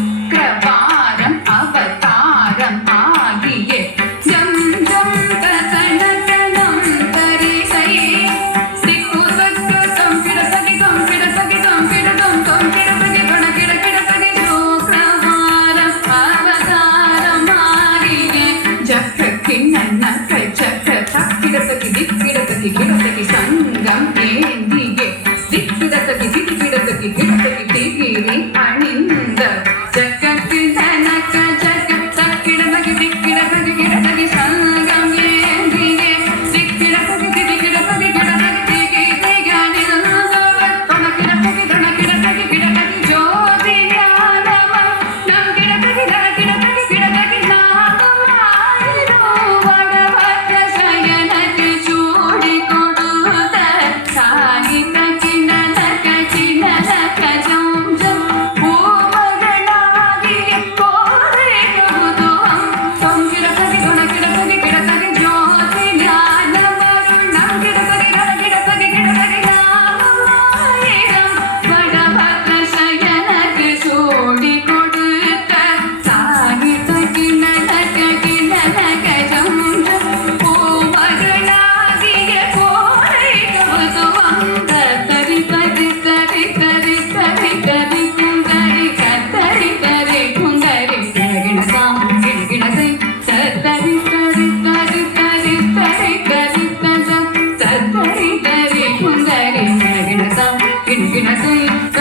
శుక్రవారం అవతారం ఆగియే జం జం కనకనం తరిసై సిక్కు సక్కు సంకిడ సగి సంకిడ సగి సంకిడ సంకిడ సగి గణకిడ కిడ సగి శుక్రవారం అవతారం ఆగియే జక్క కిన్నన్న జక్క తక్కిడ సగి దిక్కిడ సగి కిడ సగి సంగం ఏందియే దిక్కిడ సగి దిక్కిడ సగి కిడ సగి திகிரி அணிந்த ஜக்கத்து தனக்க ஜக்க தக்கிட தகி திக்கிட தகி கிட தகி சங்கம் ஏந்தியே திக்கிட தகி திக்கிட தகி கிட தகி திகி திகனில் தொணக்கிட தகி தொணக்கிட தகி கிட தகி ஜோதி ஞானம நம் கிட தகி தனக்கிட தகி கிட தகி நாமாயிரோ வடவற்ற சயனக்கு சூடி கொடுத்த சாகித கிணலக்க கிணலக்க Gina